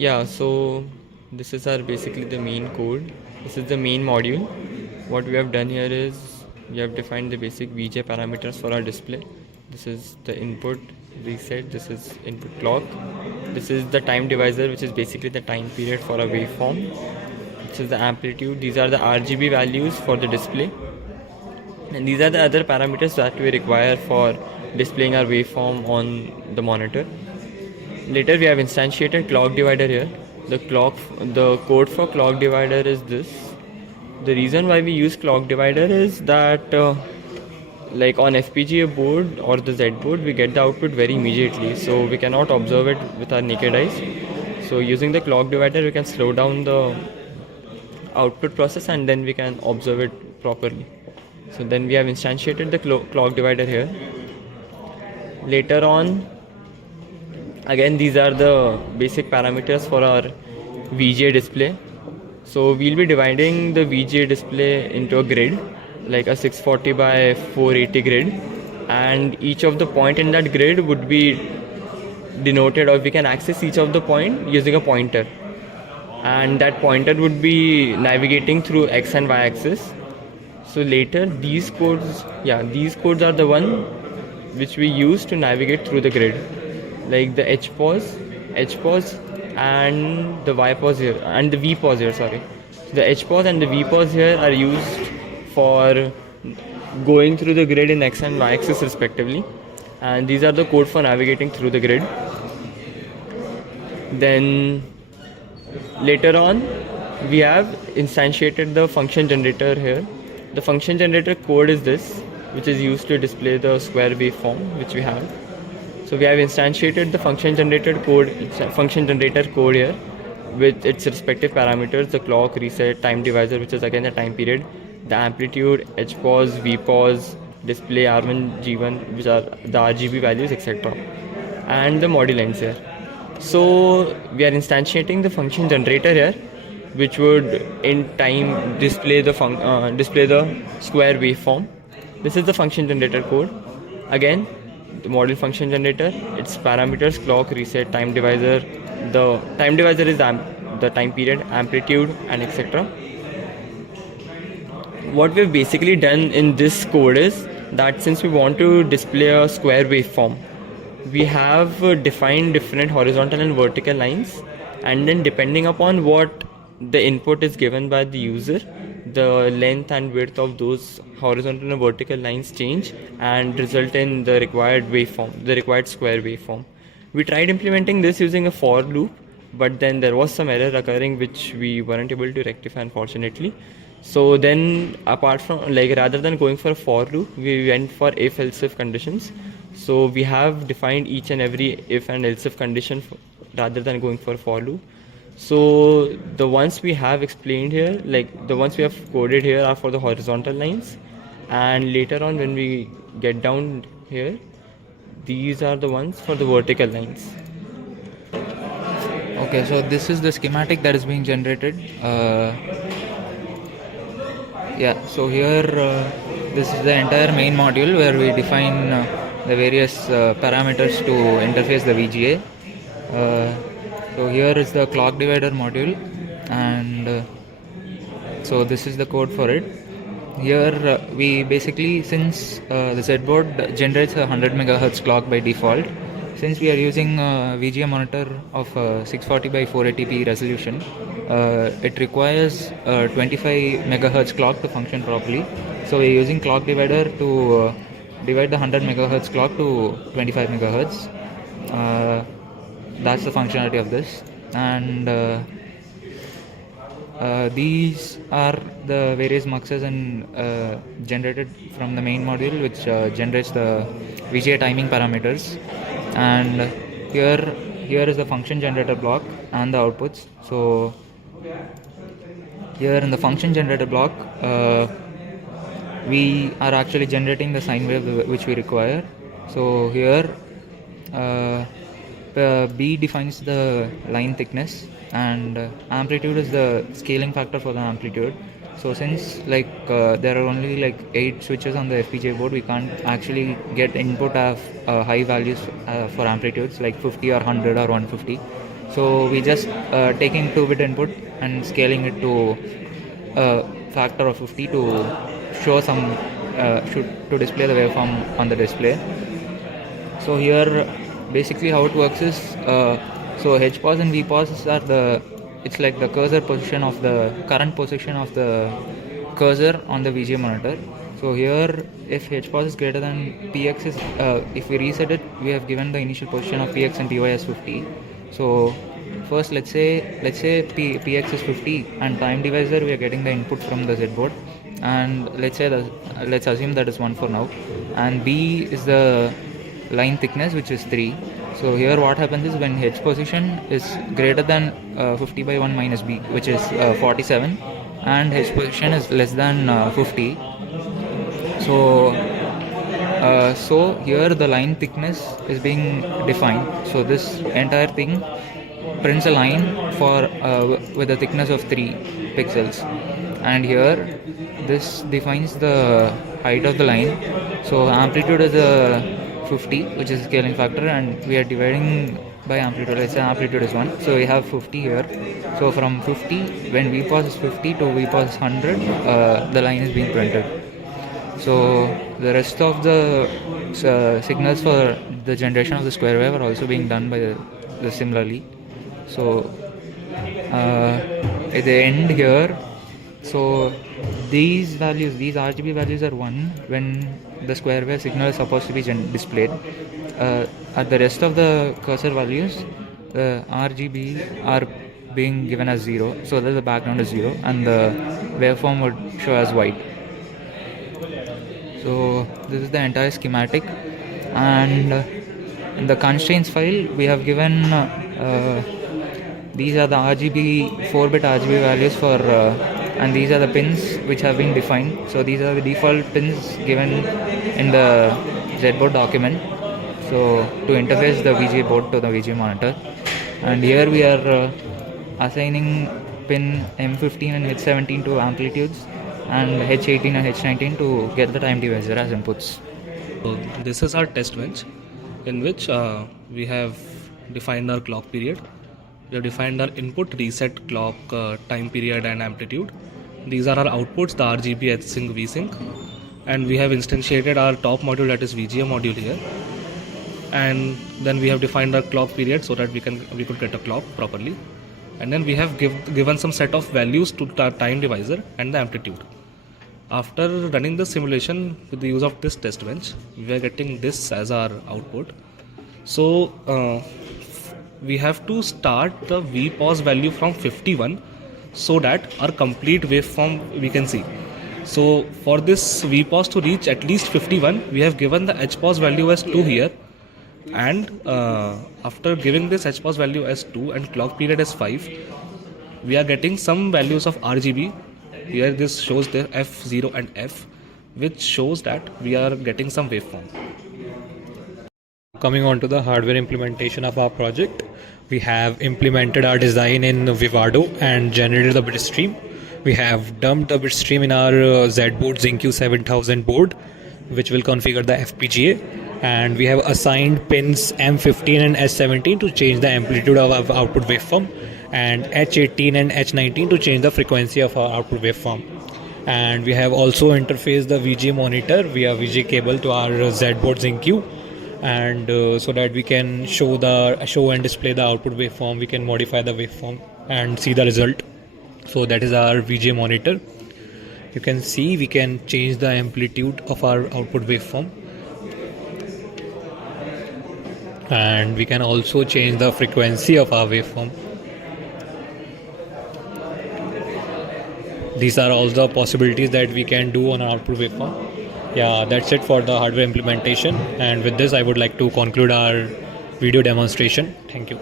Yeah, so this is our basically the main code. This is the main module. What we have done here is we have defined the basic VJ parameters for our display. This is the input reset, this is input clock. This is the time divisor, which is basically the time period for a waveform. This is the amplitude. These are the RGB values for the display. And these are the other parameters that we require for displaying our waveform on the monitor. Later we have instantiated clock divider here. The code for clock divider is this. The reason why we use clock divider is that like on FPGA board or the Z board, we get the output very immediately, so we cannot observe it with our naked eyes. So using the clock divider, we can slow down the output process and then we can observe it properly. So then we have instantiated the clock divider here. Later on, again, these are the basic parameters for our VGA display. So we'll be dividing the VGA display into a grid, like a 640 by 480 grid, and each of the point in that grid would be denoted, or we can access each of the point using a pointer, and that pointer would be navigating through X and Y axis. So later these codes are the one which we use to navigate through the grid, like the H pause, and the Y pause here, and the V pause here. Sorry, the H pause and the V pause here are used for going through the grid in X and Y axis respectively, and these are the code for navigating through the grid. Then later on, we have instantiated the function generator here. The function generator code is this, which is used to display the square waveform which we have. So we have instantiated the function generator code here with its respective parameters: the clock, reset, time divisor, which is again the time period, the amplitude, H pause, V pause, display R1, G1, which are the RGB values, etc., and the module ends here. So we are instantiating the function generator here, which would in time display the square waveform. This is the function generator code. Again, the module function generator, its parameters: clock, reset, time divisor. The time divisor is the time period, amplitude, and etc. What we've basically done in this code is that since we want to display a square waveform, we have defined different horizontal and vertical lines, and then depending upon what the input is given by the user, the length and width of those horizontal and vertical lines change and result in the required waveform, the required square waveform. We tried implementing this using a for loop, but then there was some error occurring which we weren't able to rectify, unfortunately. So then, apart from, like, rather than going for a for loop, we went for if-else-if conditions. So we have defined each and every if and else if condition rather than going for for loop. So the ones we have explained here, like the ones we have coded here, are for the horizontal lines, and later on when we get down here, these are the ones for the vertical lines. Okay, so this is the schematic that is being generated. So here this is the entire main module where we define the various parameters to interface the VGA. So here is the clock divider module, and so this is the code for it. Here we basically, since the Z board generates a 100 MHz clock by default, since we are using a VGA monitor of 640 by 480p resolution, it requires a 25 MHz clock to function properly. So we are using clock divider to divide the 100 MHz clock to 25 MHz. That's the functionality of this, and these are the various muxes and generated from the main module, which generates the VGA timing parameters. And here is the function generator block and the outputs. So here in the function generator block, we are actually generating the sine wave which we require. So here B defines the line thickness, and amplitude is the scaling factor for the amplitude. So since there are only 8 switches on the FPGA board, we can't actually get input of high values for amplitudes like 50 or 100 or 150. So we just taking 2-bit input and scaling it to a factor of 50 to show some to display the waveform on the display. So here basically how it works is so H pause and V pause are it's like the cursor position of the current position of the cursor on the VGA monitor. So here if H pause is greater than Px is if we reset it, we have given the initial position of Px and Py as 50. So first let's say Px is 50 and time divisor we are getting the input from the Z board, and let's assume that is 1 for now, and B is the line thickness which is 3. So here what happens is when H position is greater than 50 by 1 minus B, which is 47, and H position is less than 50. So here the line thickness is being defined. So this entire thing prints a line for with a thickness of 3 pixels, and here this defines the height of the line. So amplitude is a 50, which is a scaling factor, and we are dividing by amplitude. Let's say amplitude is 1, so we have 50 here. So from 50, when V pause is 50 to V pause is 100, the line is being printed. So the rest of the signals for the generation of the square wave are also being done by the similarly. So at the end here, so these RGB values are 1 when the square wave signal is supposed to be displayed. At the rest of the cursor values, the RGB are being given as 0, so that the background is 0 and the waveform would show as white. So this is the entire schematic, and in the constraints file we have given these are the 4-bit RGB values for and these are the pins which have been defined. So these are the default pins given in the Z-board document, so to interface the VGA board to the VGA monitor. And here we are assigning pin M15 and H17 to amplitudes and H18 and H19 to get the time divisor as inputs. So this is our test bench in which we have defined our clock period. We have defined our input, reset, clock, time period and amplitude. These are our outputs, the RGB, H-sync, V-sync, and we have instantiated our top module, that is VGA module here. And then we have defined our clock period so that we could get a clock properly. And then we have given some set of values to the time divisor and the amplitude. After running the simulation with the use of this test bench, we are getting this as our output. So we have to start the V pause value from 51 so that our complete waveform we can see. So for this V pause to reach at least 51, we have given the H pause value as 2 here, and after giving this H pause value as 2 and clock period as 5, we are getting some values of RGB. Here this shows the F0 and F, which shows that we are getting some waveform. Coming on to the hardware implementation of our project, we have implemented our design in Vivado and generated the bit stream. We have dumped the bit stream in our Z-board ZinQ 7000 board, which will configure the FPGA, and we have assigned pins M15 and H17 to change the amplitude of our output waveform, and H18 and H19 to change the frequency of our output waveform. And we have also interfaced the VGA monitor via VGA cable to our Z-board ZinQ, and so that we can show and display the output waveform. We can modify the waveform and see the result. So that is our VGA monitor. You can see we can change the amplitude of our output waveform, and we can also change the frequency of our waveform. These are all the possibilities that we can do on our output waveform. Yeah, that's it for the hardware implementation, and with this I would like to conclude our video demonstration. Thank you.